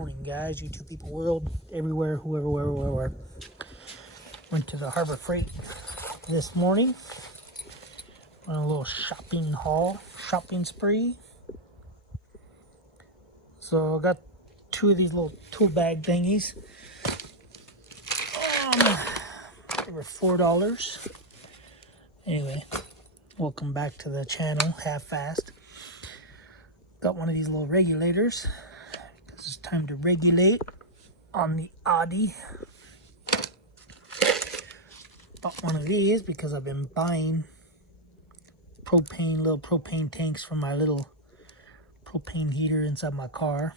morning, guys. You two people world, everywhere, whoever, wherever. Went to the Harbor Freight this morning on a little shopping spree. So I got two of these little tool bag thingies. They were $4. Anyway, welcome back to the channel, half-fast. Got one of these little regulators because it's time to regulate on the Audi. Bought one of these because I've been buying little propane tanks for my little propane heater inside my car.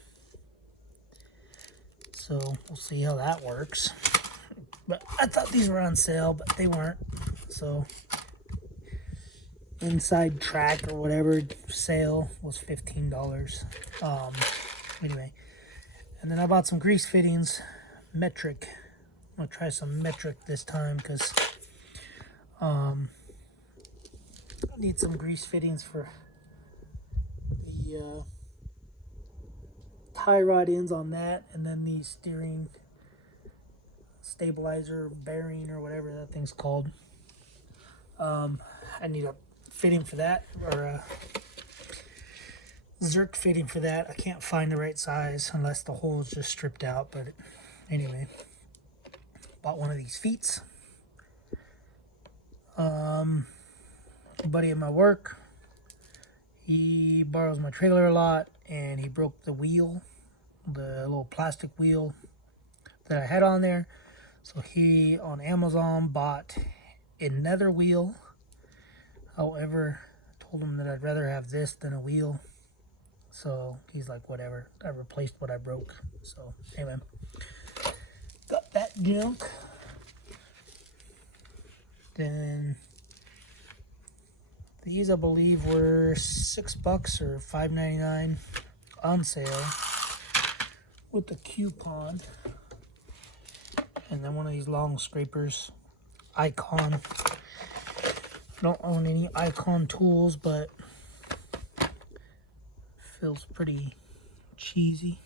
So we'll see how that works. But I thought these were on sale, but they weren't. So inside track or whatever sale was $15. Anyway, and then I bought some grease fittings, metric. I'm gonna try some metric this time because I need some grease fittings for the tie rod ends on that, and then the steering stabilizer bearing or whatever that thing's called. I need a fitting for that, or a Zerk fitting for that. I can't find the right size unless the hole is just stripped out. But anyway, bought one of these feet. A buddy at my work, he borrows my trailer a lot, and he broke the wheel, the little plastic wheel that I had on there. So he on Amazon bought another wheel. However, I told him that I'd rather have this than a wheel. So he's like, whatever. I replaced what I broke. So anyway, got that junk. Then these, I believe, were $6 or $5.99 on sale with the coupon. And then one of these long scrapers, Icon. Don't own any Icon tools, but feels pretty cheesy.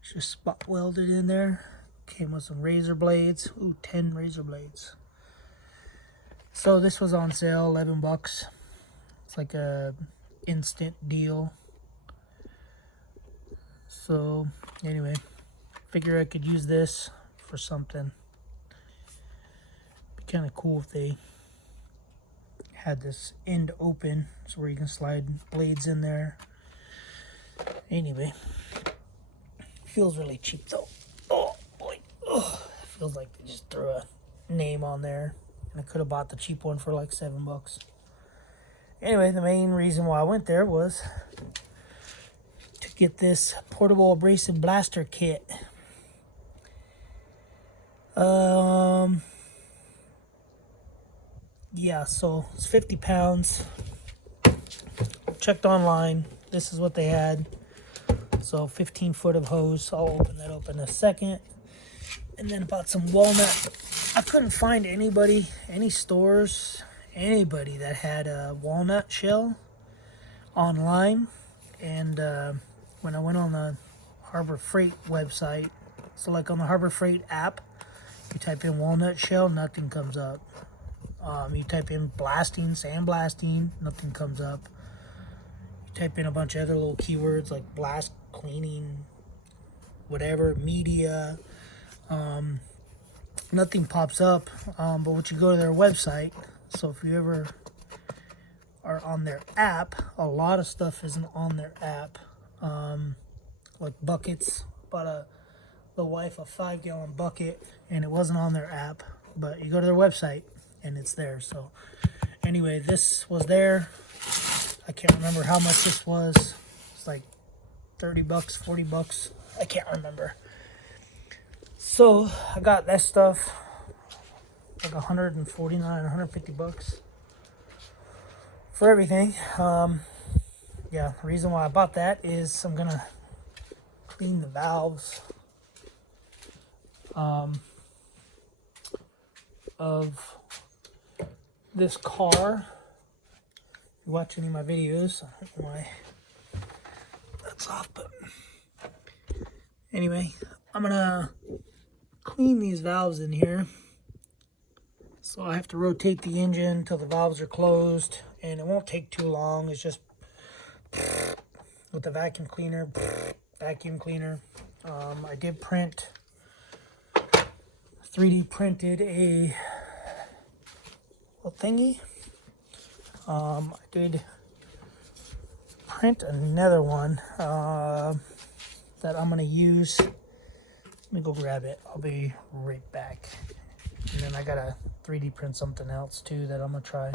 It's just spot welded in there. Came with some razor blades. Ooh, 10 razor blades. So this was on sale, $11. It's like a instant deal. So anyway, figure I could use this for something. Be kind of cool if they had this end open, so where you can slide blades in there. Anyway, feels really cheap though. Oh boy, feels like they just threw a name on there, and I could have bought the cheap one for like $7. Anyway, the main reason why I went there was to get this portable abrasive blaster kit. Yeah, so it's 50 pounds. Checked online. This is what they had. So 15 foot of hose. I'll open that up in a second. And then bought some walnut. I couldn't find any stores, anybody that had a walnut shell online. And when I went on the Harbor Freight website, so like on the Harbor Freight app, you type in walnut shell, nothing comes up. You type in blasting, sandblasting, nothing comes up. You type in a bunch of other little keywords like blast, cleaning, whatever, media, nothing pops up. But once you go to their website, so if you ever are on their app, a lot of stuff isn't on their app. Like buckets, bought the wife a 5-gallon bucket, and it wasn't on their app, but you go to their website and it's there. So anyway, this was there. I can't remember how much this was. It's like $30, $40. I can't remember. So I got that stuff, like $149, $150 for everything. Yeah, the reason why I bought that is I'm gonna clean the valves of this car. If you watch any of my videos, I don't know why that's off, but Anyway, I'm gonna clean these valves in here. So I have to rotate the engine until the valves are closed, and it won't take too long. It's just with the vacuum cleaner, vacuum cleaner. I did 3D printed a little thingy. I did print another one that I'm gonna use. Let me go grab it. I'll be right back. And then I gotta 3D print something else too that I'm gonna try.